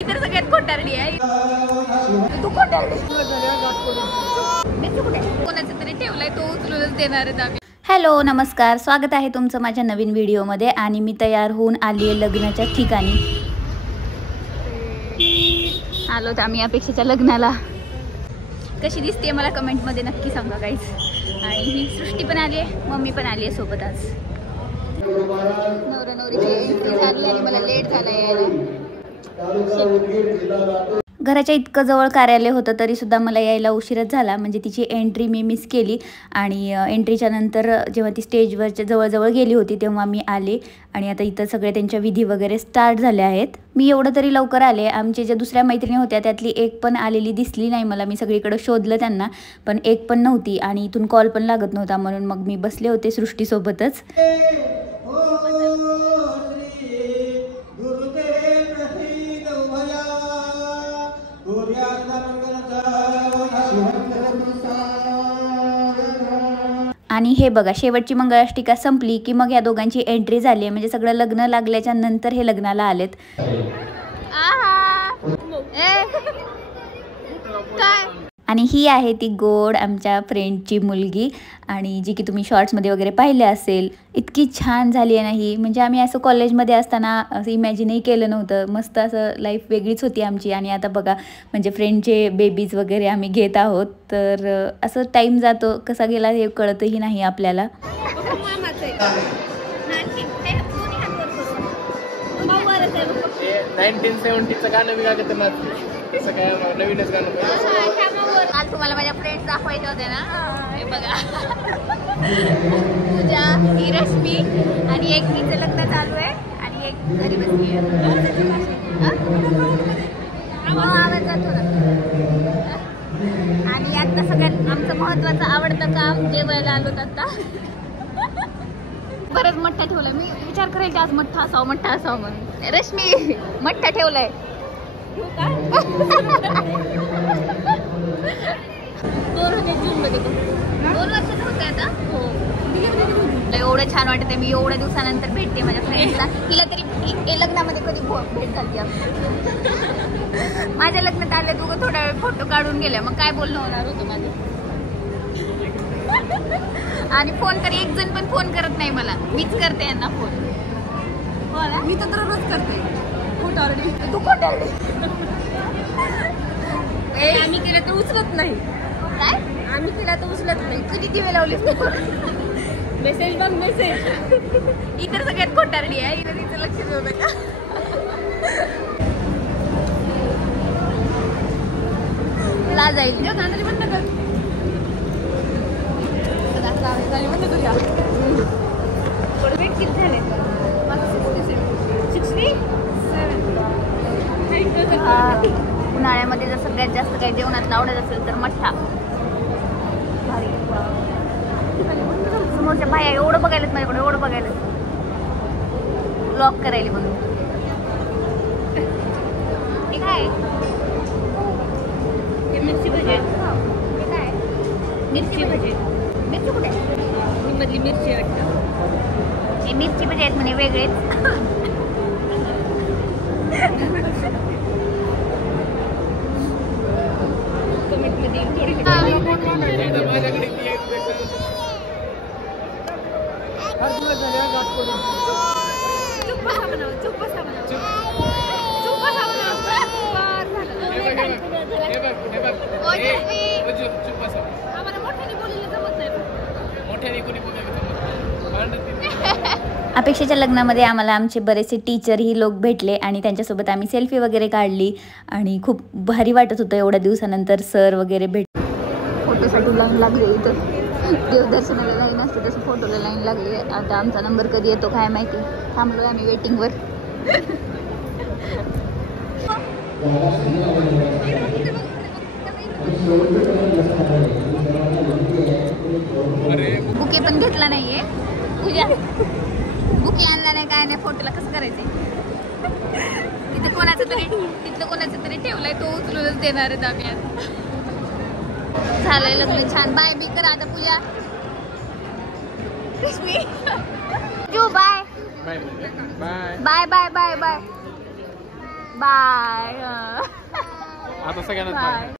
इतर सगळ्यात खोटारडी आहे तू. खोटारडी कोणाचं तरी ठेवलाय तो उचलूनच देणार आहेत आम्ही. हॅलो नमस्कार, स्वागत आहे तुमचं माझ्या नवीन व्हिडिओमध्ये. आणि मी तयार होऊन आली आहे लग्नाच्या ठिकाणी. आलो तर आम्ही अपेक्षेच्या लग्नाला. कशी दिसते मला कमेंटमध्ये नक्की सांगा गाईज. आणि ही सृष्टी पण आली आहे, मम्मी पण आली आहे सोबत. आज नवरा नवरीची एंट्री झाली आणि मला लेट झाला यायला. घराच्या इतकं जवळ कार्यालय होतं तरी सुद्धा मला यायला उशीरच झाला. म्हणजे तिची एंट्री मी मिस केली. आणि एंट्रीच्या नंतर जेव्हा ती स्टेजवरच्या जवळजवळ गेली होती तेव्हा मी आले. आणि आता इथं सगळे त्यांच्या विधी वगैरे स्टार्ट झाले आहेत. मी एवढं तरी लवकर आले. आमच्या ज्या दुसऱ्या मैत्रिणी होत्या त्यातली एक पण आलेली दिसली नाही मला. मी सगळीकडे शोधलं त्यांना पण एक पण नव्हती. आणि इथून कॉल पण लागत नव्हता म्हणून मग मी बसले होते सृष्टीसोबतच. आणि हे बघा शेवटची मंगळाष्टिका संपली की मग या दोघांची एंट्री झाली आहे. म्हणजे सगळं लग्न लागल्याच्या नंतर हे लग्नाला आलेत. आणि ही आहे ती गोड आमच्या फ्रेंडची मुलगी. आणि जी की तुम्ही शॉर्ट्समध्ये वगैरे पाहिले असेल. इतकी छान झाली आहे ना ही. म्हणजे आम्ही असं कॉलेजमध्ये असताना असं इमॅजिनही केलं नव्हतं. मस्त असं लाईफ वेगळीच होती आमची. आणि आता बघा म्हणजे फ्रेंडचे बेबीज वगैरे आम्ही घेत आहोत. तर असं टाईम जातो कसा गेला हे कळतही नाही आपल्याला. काल तुम्हाला माझ्या फ्रेंड्स दाखवायचे होते ना, हे बघा. पूजा, ही रश्मी आणि एक तिचं लग्न चालू आहे आणि एक घरी बसली आहे. आवाज जातो ना. आणि आता सगळ्यात आमचं महत्वाचं आवडतं काम जेवायला आलो आता. बरंच मठ्ठा ठेवलाय. मी विचार करायचा आज मठ्ठा असावं म्हणून. रश्मी मठ्ठा ठेवलाय. 2 वर्षाचं होतं आता. हो एवढं छान वाटत आहे. मी एवढ्या दिवसानंतर भेटते माझ्या फ्रेंड्सला. तिला तरी लग्नामध्ये कधी भेट झाली माझ्या लग्नात आले. दोघं थोडा वेळ फोटो काढून गेल्या. मग काय बोलणं होणार होतं माझं. आणि फोन तरी एक जण पण फोन करत नाही मला. मीच करते यांना फोन. हो ना, मी तर दररोज करते. तू खोटारडी. आम्ही केलं तर उचलत नाही. काय आम्ही केला तर उचलत नाही. कधी दिवे लावलीस मेसेज बघ मेसेज. इतर सगळ्यात खोटारडी आहे. इथं तिचं लक्ष देऊ नका. ला जाईल गाणारी बंद कर. बंद करूया. वेट किती झाले माझं 67. उन्हाळ्यामध्ये जर सगळ्यात जास्त काही जेवणात आवडत असेल तर मठ्ठा. समोरच्या बाया एवढं बघायलाच माझ्याकडे एवढं बघायला ब्लॉक करायला म्हणून. हे काय मिरची भजी. हे काय मिरची भजी. मिरची कुठे आहे? मधली मिरची वाटतं. हे मिरची भजी आहेत म्हणे वेगळेच. अपेक्षेच्या लग्नामध्ये आम्हाला आमचे बरेचसे टीचर ही लोक भेटले आणि त्यांच्यासोबत आम्ही सेल्फी वगैरे काढली. आणि खूप भारी वाटत होतं एवढ्या दिवसानंतर सर वगैरे भेट. फोटोसाठी लाईन लागली. इथं देवदर्शनाला लाईन असते तसं फोटोला लाईन लागली. आता आमचा नंबर कधी येतो काय माहिती. थांबलोय आम्ही वेटिंगवर. बुके पण घेतला नाहीये. पूजा बुके आणला नाही काय नाही. फोटोला कसं करायचंय. तिथं कोणाचं तरी ठेवलाय तो उचलूनच देणार आहेत आम्ही. झालंय लग्न छान. बाय बी करा आता Pooja. Bye bye bye bye. Bye. आता सगळ्यांना